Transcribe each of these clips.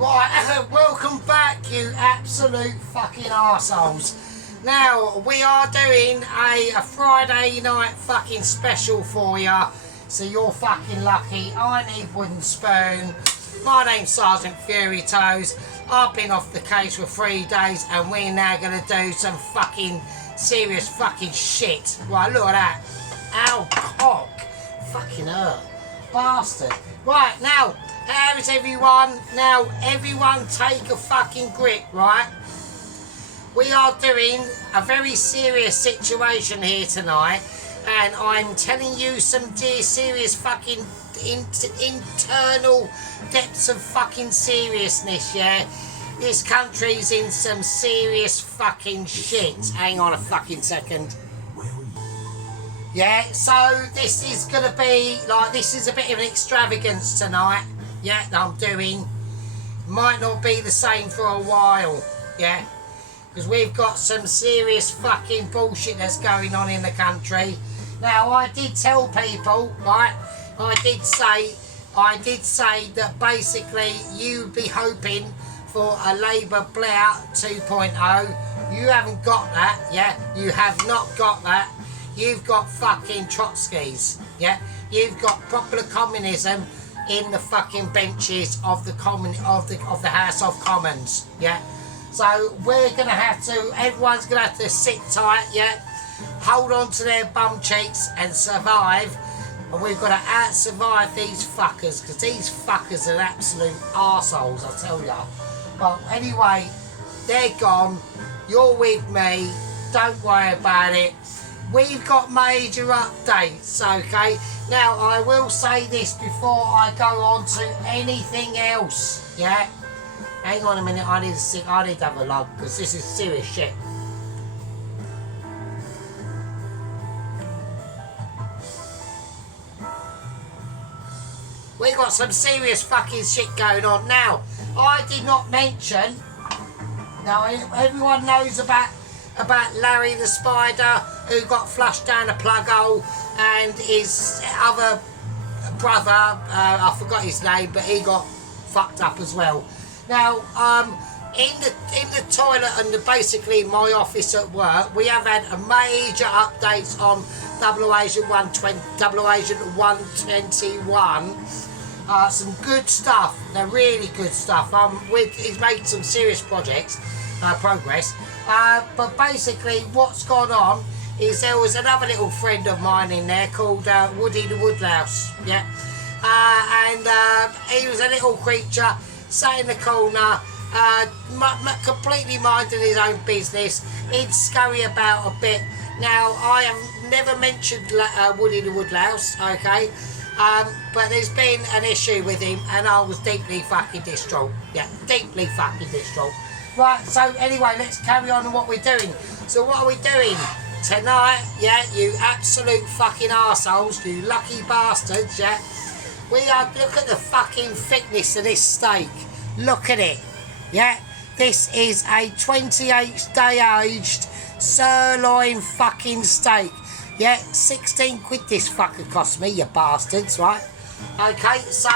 Right, welcome back, you absolute fucking arseholes. Now, we are doing a Friday night fucking special for you, so you're fucking lucky. I need wooden spoon. My name's Sergeant Fury Toes. I've been off the case for 3 days, and we're now going to do some fucking serious fucking shit. Right, look at that. Ow, cock. Fucking hurt. Bastard. Right, now, how is everyone? Now, everyone take a fucking grip, right? We are doing a very serious situation here tonight, and I'm telling you some dear serious fucking internal depths of fucking seriousness, yeah? This country's in some serious fucking shit. Hang on a fucking second. Yeah, so this is gonna be like, this is a bit of an extravagance tonight, yeah, that I'm doing. Might not be the same for a while, yeah, because we've got some serious fucking bullshit that's going on in the country. Now, I did tell people, right, I did say that basically you'd be hoping for a Labour Blair 2.0. You haven't got that, yeah, you have not got that. You've got fucking Trotskys, yeah? You've got proper communism in the fucking benches of the House of Commons, yeah? So we're gonna have to, everyone's gonna have to sit tight, yeah? Hold on to their bum cheeks and survive. And we've got to out-survive these fuckers, because these fuckers are absolute arseholes, I tell ya. But anyway, they're gone. You're with me. Don't worry about it. We've got major updates, okay? Now, I will say this before I go on to anything else, yeah? Hang on a minute, I need to have a log, because this is serious shit. We've got some serious fucking shit going on. Now, I did not mention, now everyone knows about Larry the Spider, who got flushed down a plug hole, and his other brother, I forgot his name, but he got fucked up as well. Now, in the toilet and basically my office at work, we have had a major updates on Double Agent 121. Some good stuff, they're really good stuff. He's made some serious progress. But basically what's gone on is there was another little friend of mine in there called Woody the Woodlouse, yeah? And he was a little creature, sat in the corner, completely minding his own business. He'd scurry about a bit. Now, I have never mentioned Woody the Woodlouse, okay? But there's been an issue with him, and I was deeply fucking distraught. Yeah, deeply fucking distraught. Right, so anyway, let's carry on with what we're doing. So what are we doing? Tonight, yeah, you absolute fucking arseholes, you lucky bastards, yeah? We are, look at the fucking thickness of this steak. Look at it, yeah? This is a 28-day aged sirloin fucking steak. Yeah, 16 quid this fucker cost me, you bastards, right? Okay, so,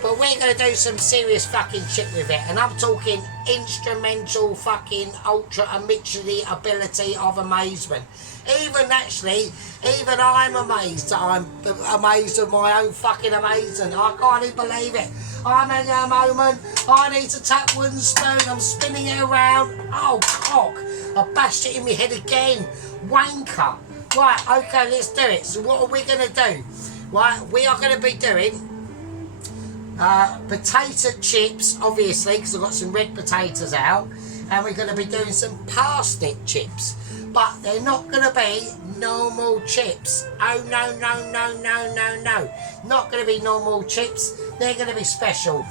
but we're going to do some serious fucking shit with it. And I'm talking instrumental fucking ultra amygdala ability of amazement. Even I'm amazed that I'm amazed at my own fucking amazement. I can't even believe it. I'm in a moment, I need to tap wooden spoon, I'm spinning it around. Oh, cock, I bashed it in my head again. Wanker. Right, okay, let's do it. So what are we going to do? Right, we are going to be doing potato chips, obviously, because I've got some red potatoes out. And we're going to be doing some parsnip chips. But they're not going to be normal chips. Oh, no. Not going to be normal chips. They're going to be special.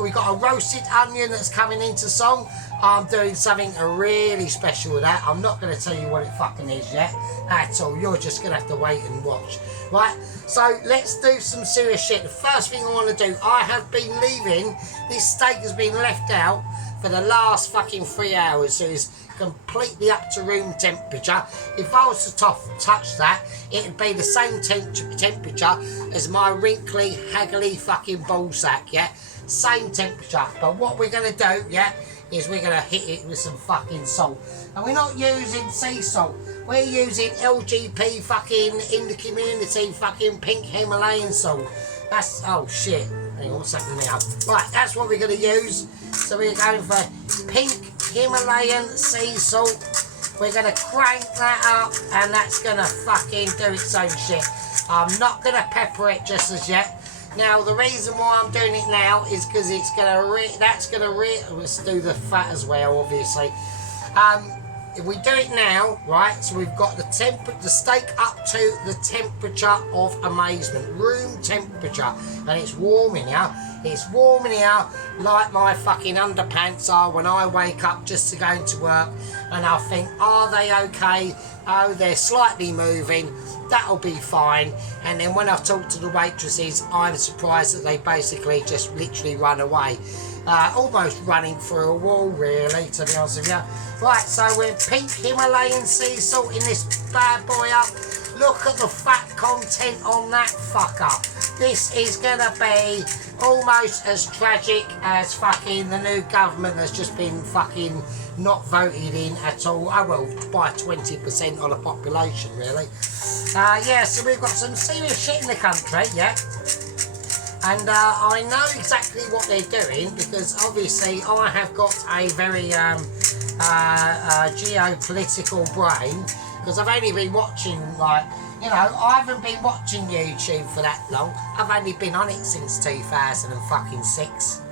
We've got a roasted onion that's coming into song. I'm doing something really special with that. I'm not going to tell you what it fucking is yet at all. You're just going to have to wait and watch. Right, so let's do some serious shit. The first thing I want to do, I have been leaving, this steak has been left out for the last fucking 3 hours, so it's completely up to room temperature. If I was to touch that, it'd be the same temperature as my wrinkly, haggly fucking ball sack, yeah? Same temperature. But what we're going to do, yeah, is we're going to hit it with some fucking salt. And we're not using sea salt. We're using LGP fucking in the community fucking pink Himalayan salt. That's, oh shit. Hang on, what's happening now? Right, that's what we're going to use. So we're going for pink Himalayan sea salt. We're going to crank that up and that's going to fucking do its own shit. I'm not going to pepper it just as yet. Now the reason why I'm doing it now is because it's going to let's do the fat as well, obviously. If we do it now, right, so we've got the steak up to the temperature of amazement, room temperature, and it's warm in here. It's warm in here like my fucking underpants are when I wake up just to go into work, and I think, are they okay? Oh, they're slightly moving. That'll be fine. And then when I talk to the waitresses, I'm surprised that they basically just literally run away. Almost running through a wall, really, to be honest with you. Right, so we're pink Himalayan sea salt in this bad boy up. Look at the fat content on that fucker. This is going to be almost as tragic as fucking the new government that's just been fucking not voted in at all. Oh, well, by 20% of the population, really. Yeah, so we've got some serious shit in the country, yeah. And I know exactly what they're doing because obviously I have got a very geopolitical brain because I've only been watching, like, you know, I haven't been watching YouTube for that long. I've only been on it since 2006.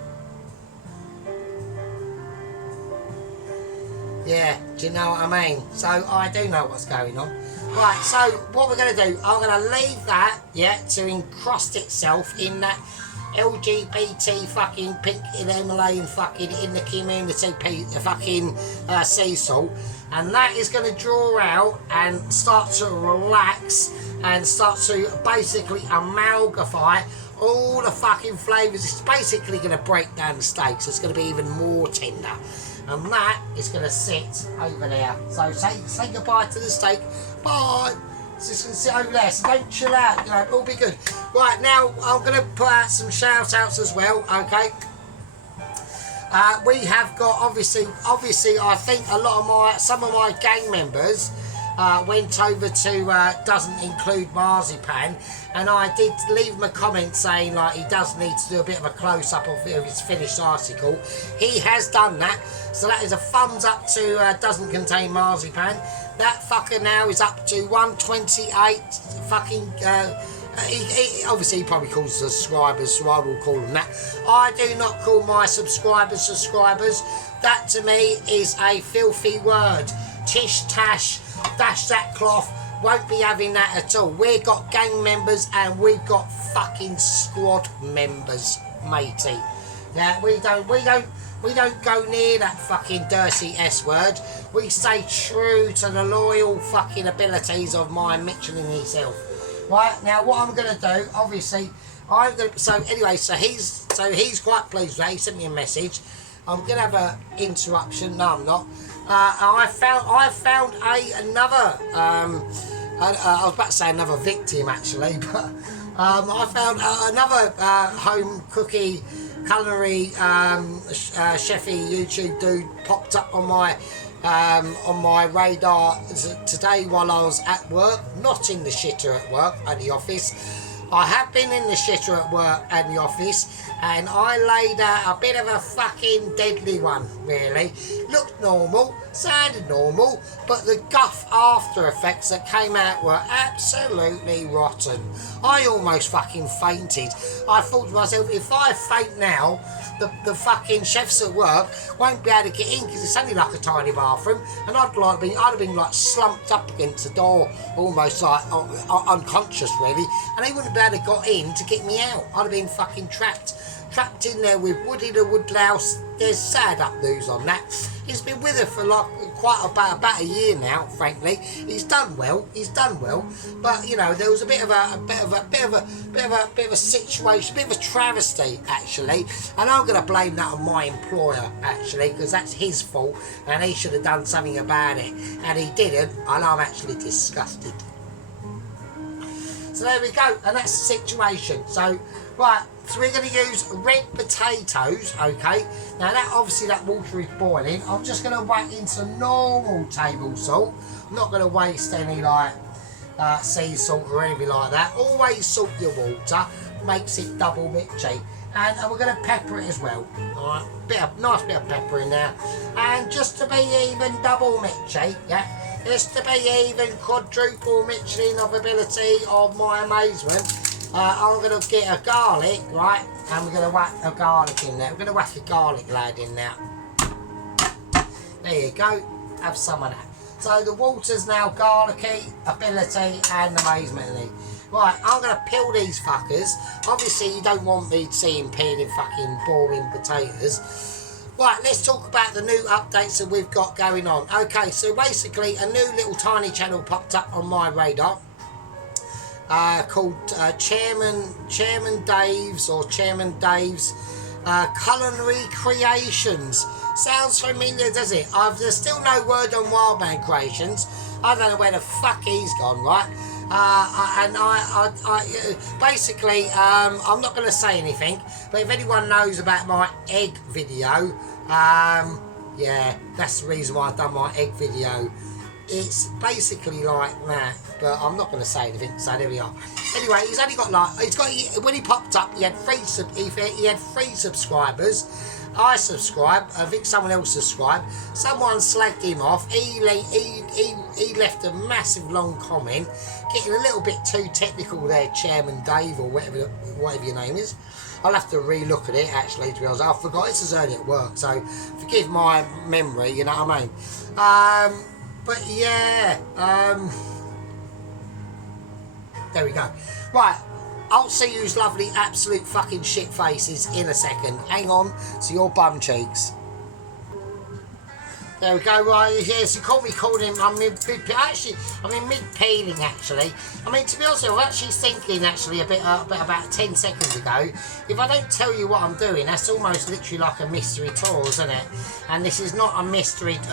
Yeah, do you know what I mean? So I do know what's going on. Right, so what we're going to do, I'm going to leave that, yeah, to encrust itself in that LGBT fucking pink Himalayan fucking in the community fucking sea salt, and that is going to draw out and start to relax and start to basically amalgamate all the fucking flavours. It's basically going to break down the steak, so it's going to be even more tender. And that is going to sit over there. So say goodbye to the steak. Bye. It's just going to sit over there. So don't chill out. You know, it'll be good. Right, now I'm going to put out some shout outs as well. Okay. We have got obviously I think some of my gang members went over to doesn't include marzipan, and I did leave him a comment saying like he does need to do a bit of a close-up of his finished article. He has done that, so that is a thumbs up to doesn't contain marzipan. That fucker now is up to 128 fucking obviously he probably calls the subscribers, so I will call them that. I do not call my subscribers. That to me is a filthy word. Tish tash, dash that cloth, won't be having that at all. We've got gang members and we've got fucking squad members, matey. Yeah, we don't go near that fucking dirty S word. We stay true to the loyal fucking abilities of my Michelin himself. Right, now what I'm gonna do, obviously, so he's quite pleased with that. He sent me a message. I'm gonna have an interruption. No, I'm not. I found another. I was about to say another victim actually, but I found another home cookie culinary chefy YouTube dude popped up on my radar today while I was at work, not in the shitter at work at the office. I have been in the shitter at work and the office, and I laid out a bit of a fucking deadly one, really. Looked normal, sounded normal, but the guff after effects that came out were absolutely rotten. I almost fucking fainted. I thought to myself, if I faint now, the fucking chefs at work won't be able to get in because it's only like a tiny bathroom, and I'd have been like slumped up against the door, almost like unconscious really, and they wouldn't be able to got in to get me out. I'd have been fucking trapped. trapped in there with Woody the woodlouse. There's sad up news on that. He's been with her for like about a year now. Frankly, he's done well. But you know, there was a bit of a situation, a bit of a travesty actually, and I'm going to blame that on my employer actually, because that's his fault, and he should have done something about it, and he didn't, and I'm actually disgusted. So there we go, and that's the situation. So right, so we're going to use red potatoes, okay? Now that obviously that water is boiling. I'm just going to whack in some normal table salt. I'm not going to waste any like sea salt or anything like that. Always salt your water, makes it double mitchy. And we're going to pepper it as well. Alright, nice bit of pepper in there. And just to be even double mitchy, yeah? Just to be even quadruple Michelin of ability of my amazement, I'm going to get a garlic, right, and we're going to whack a garlic in there. We're going to whack a garlic lad in there. There you go, have some of that. So the water's now garlicky, ability and amazement. Right, I'm going to peel these fuckers. Obviously you don't want me seeing peeling fucking boring potatoes. Right, let's talk about the new updates that we've got going on. Okay, so basically a new little tiny channel popped up on my radar called Chairman Dave's Culinary Creations. Sounds familiar, does it? There's still no word on Wildman Creations. I don't know where the fuck he's gone, right? Basically, I'm not going to say anything, but if anyone knows about my egg video, yeah, that's the reason why I've done my egg video. It's basically like that, but I'm not going to say anything, so there we are. Anyway, he's only got like, when he popped up, he had three subscribers. I subscribed, I think someone else subscribed, someone slagged him off, he left a massive long comment, getting a little bit too technical there, Chairman Dave, or whatever your name is. I'll have to re-look at it actually, to be honest. I forgot, this is early at work, so forgive my memory, you know what I mean. But yeah, there we go. Right, I'll see you's lovely absolute fucking shit faces in a second. Hang on to your bum cheeks. There we go, right, yes, you caught me calling him, I'm in mid-peeling actually. I mean, to be honest, I was actually thinking actually about 10 seconds ago, if I don't tell you what I'm doing, that's almost literally like a mystery tour, isn't it? And this is not a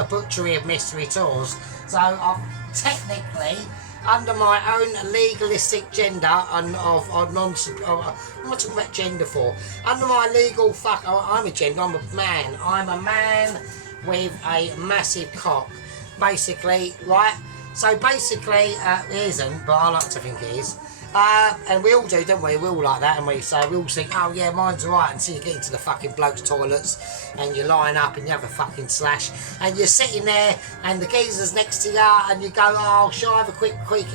butchery of mystery tours. So I'm technically, under my own legalistic gender and I'm not talking about gender for. Under my legal I'm a gender, I'm a man. I'm a man with a massive cock, basically, right? So basically, it isn't, but I like to think it is. And we all do, don't we? We all like that, and we all think, oh yeah, mine's alright, until you get into the fucking blokes' toilets and you line up and you have a fucking slash and you're sitting there and the geezer's next to you and you go, oh, shall I have a quick peek?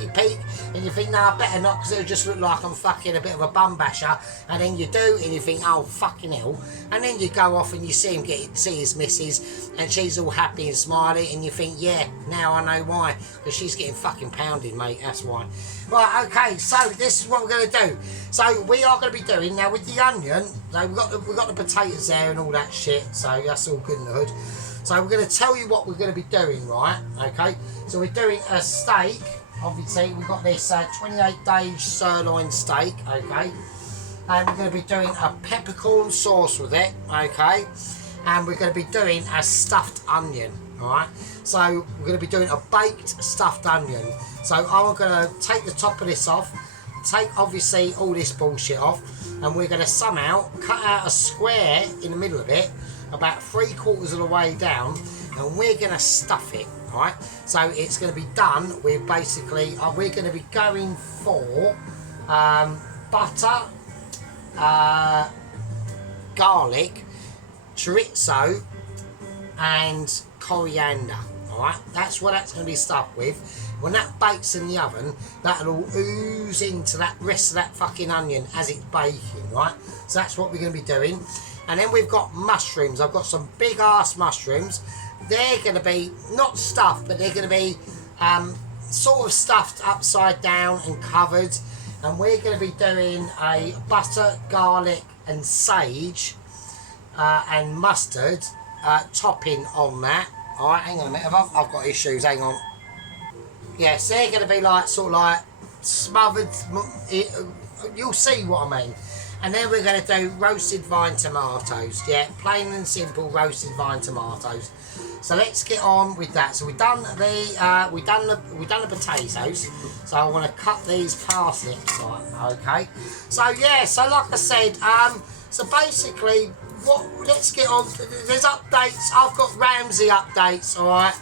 And you think, no, I better not, because it'll just look like I'm fucking a bit of a bum basher. And then you do, and you think, oh, fucking hell. And then you go off and you see his missus, and she's all happy and smiley, and you think, yeah, now I know why, because she's getting fucking pounded, mate, that's why. Right, okay, so this is what we're going to do. So we are going to be doing, now with the onion, so we've got the potatoes there and all that shit, so that's all good in the hood. So we're going to tell you what we're going to be doing, right, okay? So we're doing a steak, obviously, we've got this 28-day sirloin steak, okay? And we're going to be doing a peppercorn sauce with it, okay? And we're going to be doing a stuffed onion, alright? So we're going to be doing a baked stuffed onion. So I'm going to take the top of this off, take obviously all this bullshit off, and we're going to somehow cut out a square in the middle of it, about 3/4 of the way down, and we're going to stuff it, alright? So it's going to be done with basically, we're going to be going for butter, garlic, chorizo, and coriander. Alright, that's what that's going to be stuffed with. When that bakes in the oven, that'll all ooze into that rest of that fucking onion as it's baking, right? So that's what we're going to be doing. And then we've got mushrooms. I've got some big ass mushrooms. They're going to be not stuffed, but they're going to be sort of stuffed upside down and covered. and we're going to be doing a butter, garlic and sage and mustard topping on that. Alright, hang on a minute, I've got issues, hang on. Yes, they're going to be like, sort of like smothered, you'll see what I mean. And then we're going to do roasted vine tomatoes, yeah, plain and simple roasted vine tomatoes. So let's get on with that. So we've done the potatoes. So I want to cut these parsnips, right, okay. So yeah, so like I said, so basically, let's get on. There's updates. I've got Ramsey updates, all right.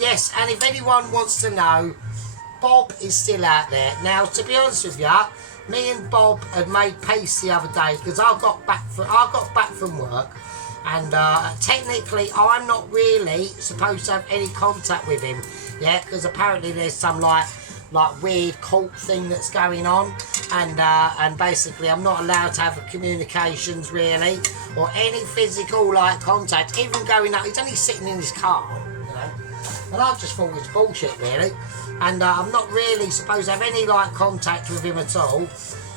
Yes, and if anyone wants to know, Bob is still out there. Now, to be honest with you, me and Bob had made peace the other day because I got back from work, and technically I'm not really supposed to have any contact with him, yeah, because apparently there's some like weird cult thing that's going on, and basically I'm not allowed to have communications really, or any physical like contact, even going up. He's only sitting in his car, you know, and I just thought it was bullshit really. And I'm not really supposed to have any like contact with him at all.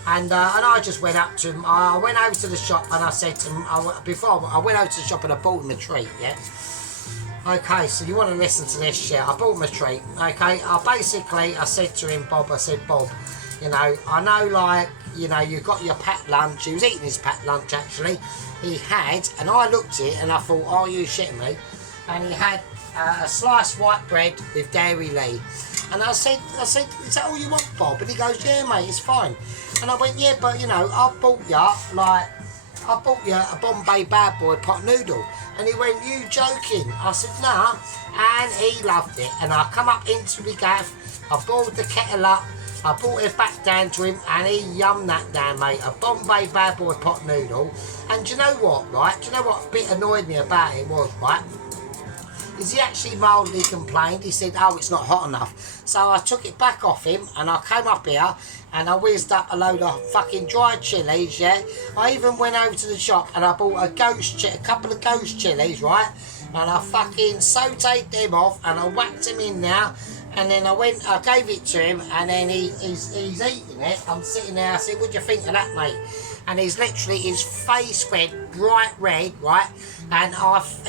And I just went up to him. I went over to the shop and I said to him, before I went over to the shop and I bought him a treat, yeah? Okay, so you want to listen to this, yeah? I bought him a treat, okay? I said to him, Bob, you know, I know like, you know, you got your packed lunch. He was eating his packed lunch actually. He had, and I looked at it and I thought, oh, you shitting me? And he had a sliced white bread with Dairy Lee. And I said, is that all you want, Bob? And he goes, yeah, mate, it's fine. And I went, yeah, but you know, I bought you a Bombay Bad Boy pot noodle. And he went, you joking? I said, nah. And he loved it. And I come up into the gaff, I boiled the kettle up, I brought it back down to him, and he yummed that down, mate. A Bombay Bad Boy pot noodle. And do you know what, right? Do you know what a bit annoyed me about it was, right? Is he actually mildly complained. He said, oh, it's not hot enough. So I took it back off him and I came up here and I whizzed up a load of fucking dried chilies, yeah. I even went over to the shop and I bought a couple of ghost chilies, right? And I fucking sauteed them off and I whacked them in there. And then I gave it to him, and then he's eating it. I'm sitting there, I said, what do you think of that, mate? And his face went bright red, right? And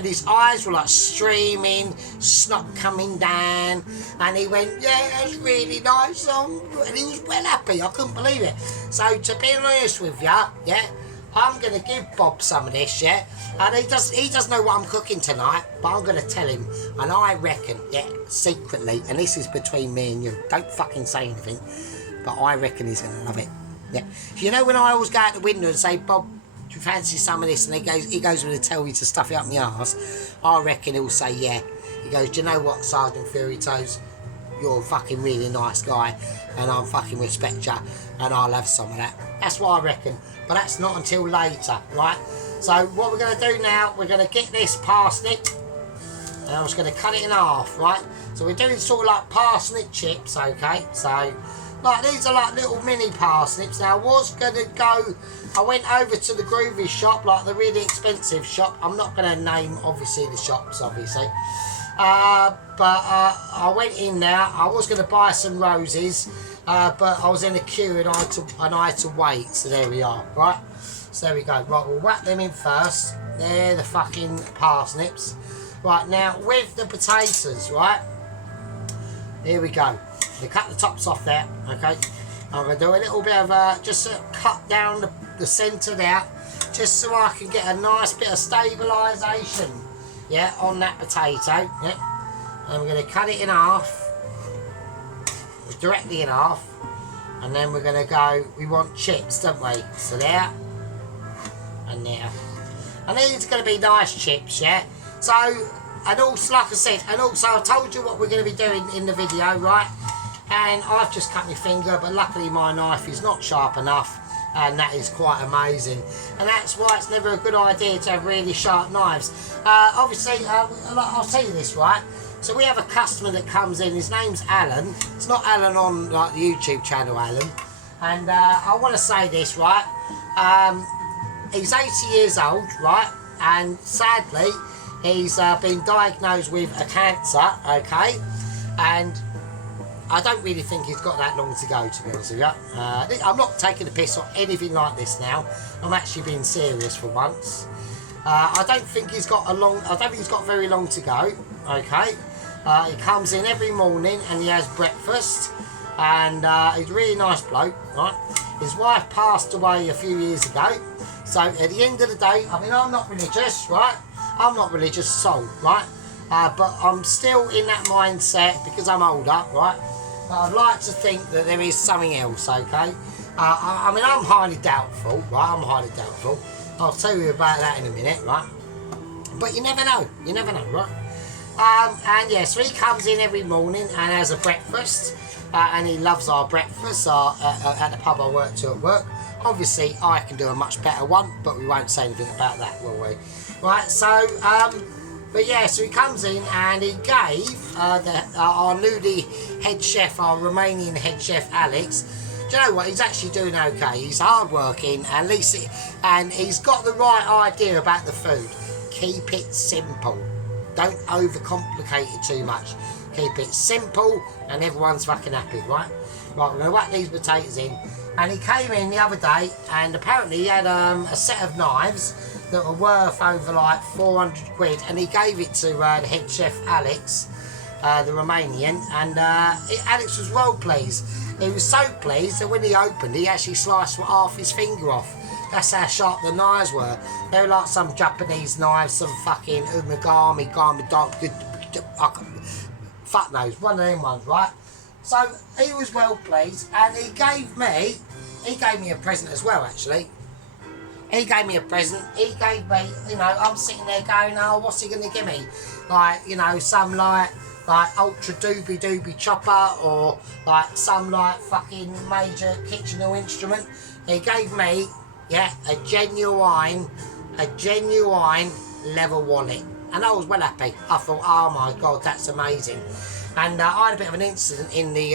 his eyes were like streaming, snot coming down. And he went, yeah, that's really nice. And he was well happy, I couldn't believe it. So to be honest with you, yeah, I'm going to give Bob some of this, yeah? And he doesn't know what I'm cooking tonight, but I'm going to tell him. And I reckon, yeah, secretly, and this is between me and you, don't fucking say anything, but I reckon he's going to love it. Yeah. You know when I always go out the window and say, Bob, do you fancy some of this? And he goes with to tell me to stuff it up my arse. I reckon he'll say, yeah. He goes, do you know what, Sergeant Fury Toes? You're a fucking really nice guy, and I fucking respect you, and I'll have some of that. That's what I reckon, but that's not until later, right? So what we're going to do now, we're going to get this parsnip, and I'm just going to cut it in half, right? So we're doing sort of like parsnip chips, okay? So, like, these are like little mini parsnips. Now, I went over to the groovy shop, like the really expensive shop. I'm not going to name, obviously, the shops, obviously. But I went in there. I was going to buy some roses, but I was in a queue and I had to wait. So there we are, right? So there we go. Right, we'll whack them in first. They're the fucking parsnips. Right, now with the potatoes, right? Here we go. We cut the tops off there, okay? I'm going to do a little bit of just cut down the centre there, just so I can get a nice bit of stabilisation, yeah, on that potato, yeah. And we're going to cut it in half, directly in half, and then we're going to go, we want chips, don't we? So there, and there. And these are going to be nice chips, yeah? So, and also, like I said, and also I told you what we're going to be doing in the video, right? And I've just cut my finger, but luckily my knife is not sharp enough, and that is quite amazing. And that's why it's never a good idea to have really sharp knives. Obviously, I'll tell you this, right? So we have a customer that comes in, his name's Alan. It's not Alan on like the YouTube channel, Alan. And I want to say this, right? He's 80 years old, right? And sadly, he's been diagnosed with a cancer, okay? And I don't really think he's got that long to go, to be honest with you. I'm not taking the piss or anything like this now. I'm actually being serious for once. I don't think he's got very long to go. Okay. He comes in every morning and he has breakfast, and he's a really nice bloke, right? His wife passed away a few years ago, so at the end of the day, I mean, I'm not religious, right? I'm not religious soul, right? But I'm still in that mindset because I'm older, right? But I'd like to think that there is something else, okay? I mean, I'm highly doubtful, right? I'm highly doubtful. I'll tell you about that in a minute, right? But you never know, right? And yeah, so he comes in every morning and has a breakfast, and he loves our breakfast at the pub I work to at work. Obviously, I can do a much better one, but we won't say anything about that, will we? Right, so, but yeah, so he comes in and he gave our newly head chef, our Romanian head chef, Alex. Do you know what? He's actually doing okay. He's hardworking, and he's got the right idea about the food. Keep it simple. Don't overcomplicate it too much. Keep it simple, and everyone's fucking happy, right? Right, we're going to whack these potatoes in. And he came in the other day, and apparently he had a set of knives that were worth over like 400 quid, and he gave it to the head chef Alex, the Romanian, and Alex was well pleased. He was so pleased that when he opened, he actually sliced half his finger off. That's how sharp the knives were. They were like some Japanese knives, some fucking umigami, fuck knows, one of them ones, right? So he was well pleased, and he gave me a present as well, actually. He gave me a present. He gave me, you know, I'm sitting there going, oh, what's he going to give me? Like, you know, some like ultra doobie chopper, or like some like fucking major kitchener instrument. He gave me, yeah, a genuine leather wallet, and I was well happy. I thought, oh my god, that's amazing. And I had a bit of an incident in the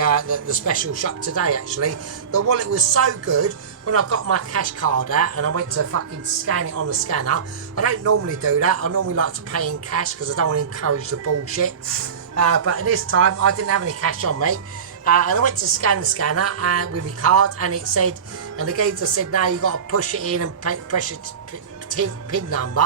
special shop today, actually. The wallet was so good, when I got my cash card out and I went to fucking scan it on the scanner. I don't normally do that. I normally like to pay in cash because I don't want to encourage the bullshit. But at this time, I didn't have any cash on me. And I went to scan the scanner with my card, and it said, and the geezer said, no, you've got to push it in and press your PIN number.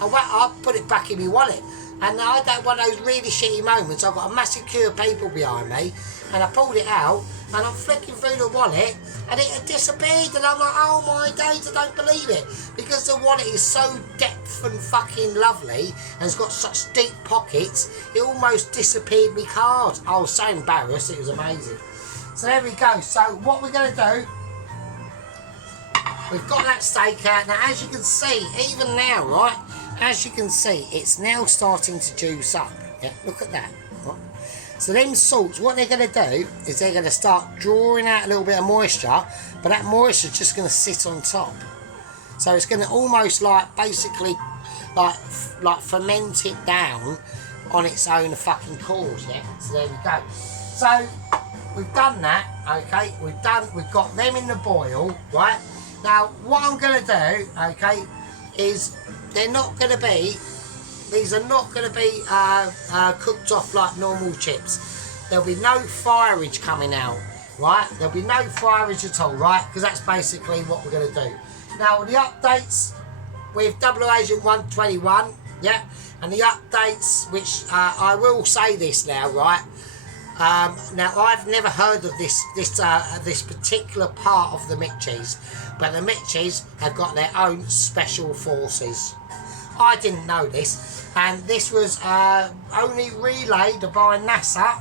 I put it back in my wallet. And I had one of those really shitty moments. I've got a massive queue of people behind me, and I pulled it out, and I'm flicking through the wallet, and it had disappeared, and I'm like, oh my days, I don't believe it. Because the wallet is so depth and fucking lovely, and it's got such deep pockets, it almost disappeared my card. I was so embarrassed, it was amazing. So there we go. So what we're going to do, we've got that steak out. Now, as you can see, even now, right, as you can see, it's now starting to juice up. Yeah, look at that. Right? So them salts, what they're going to do is they're going to start drawing out a little bit of moisture, but that moisture is just going to sit on top. So it's going to almost like basically like ferment it down on its own fucking cause. Yeah. So there we go. So we've done that. Okay. We've got them in the boil. Right. Now what I'm going to do, okay, is these are not going to be cooked off like normal chips. There'll be no fireage coming out, right? There'll be no fireage at all, right? Because that's basically what we're going to do. Now, the updates with Double Agent 121, yeah, and the updates, which I will say this now, right? Now, I've never heard of this particular part of the Mitchies, but the Mitchies have got their own special forces. I didn't know this, and this was only relayed by NASA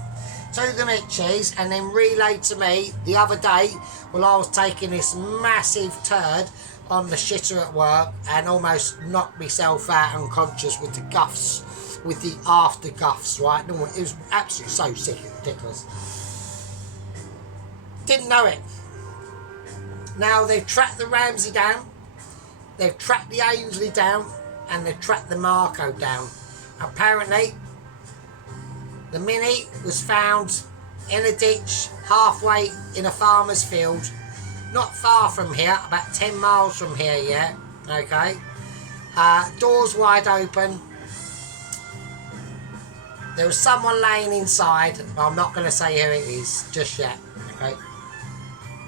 to the Mitchies, and then relayed to me the other day while I was taking this massive turd on the shitter at work and almost knocked myself out unconscious with the guffs. With the after guffs, right? It was absolutely so sick and ridiculous. Didn't know it. Now they've tracked the Ramsey down, they've tracked the Ainsley down, and they've tracked the Marco down. Apparently, the Mini was found in a ditch halfway in a farmer's field, not far from here, about 10 miles from here. Yeah, okay. Doors wide open. there was someone laying inside. I'm not going to say who it is just yet. Okay.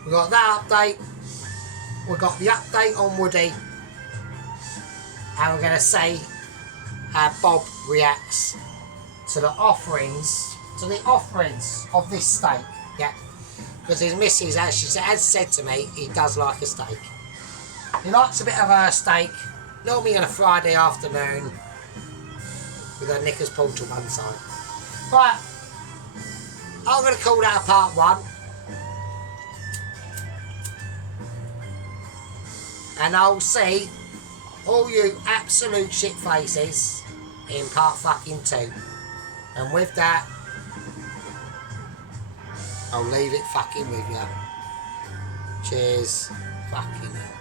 We got that update. We got the update on Woody, and we're going to see how Bob reacts to the offerings of this steak. Yeah. Because his missus actually has said to me he does like a steak. He likes a bit of a steak, normally on a Friday afternoon, with a knickers pulled to one side. Right, I'm going to call that a part 1. And I'll see all you absolute shit faces in part fucking 2. And with that, I'll leave it fucking with you. Cheers, fucking hell.